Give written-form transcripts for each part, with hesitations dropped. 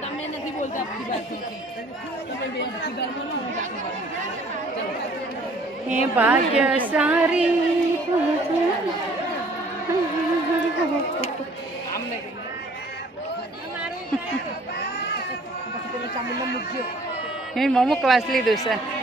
તમે નથી બોલતા હે ભાગ્ય સારી હે મોમો ક્લાસ લીધું છે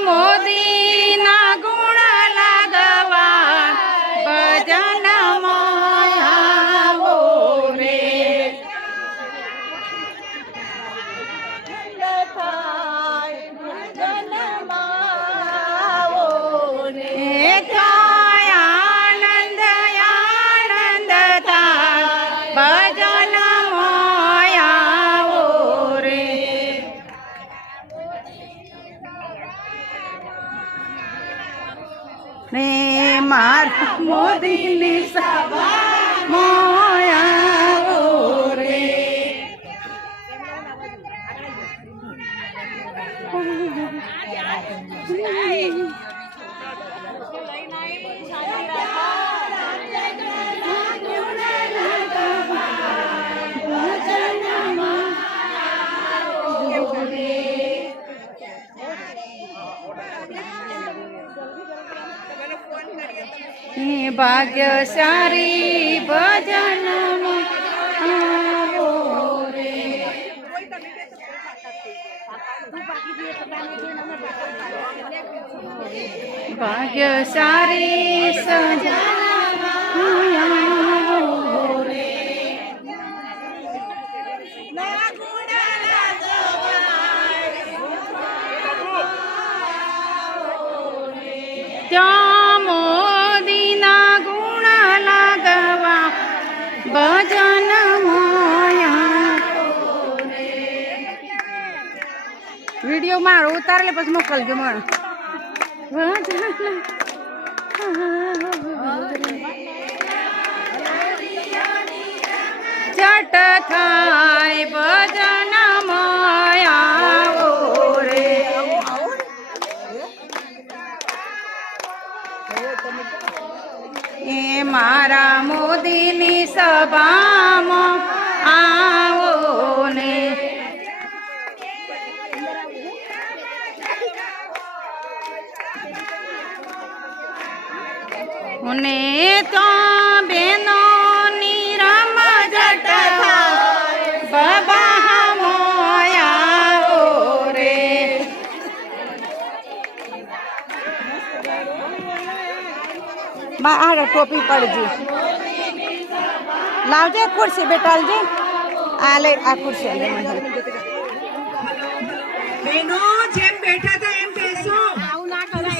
મોદી ના ગુણ લાગવા ભજન આવો રે આનંદ આનંદ થાય ભજન આવો રે ને મારા મોદીની સભા મોયા રે ભાગ્ય સારી ભજન આવો રે ભાગ્ય સારી સજા રે ત્યાં મોદીના ગુણ લાગવા ભજન વિડીયો મારો ઉતારેલે પછી મોકલજો મને ચટ થાય ભજન આવો રે એ મારા મોદીની સભામાં આવો ને ને તો બેનો નિરમ જટ બાબા મોયા રે બા આ ટોપી પડજે લાવજે ખુરશી બેટાલજે આ લે આ ખુરશી લે બેનો જેમ બેઠા હતા એમ બેસો આવું ના કરાય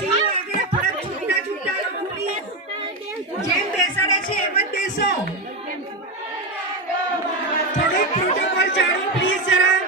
છૂટા છૂટા જેમ બેસાડે છે એમ જ બેસો થોડું પ્રોટોકોલ જાણો પ્લીઝ જરા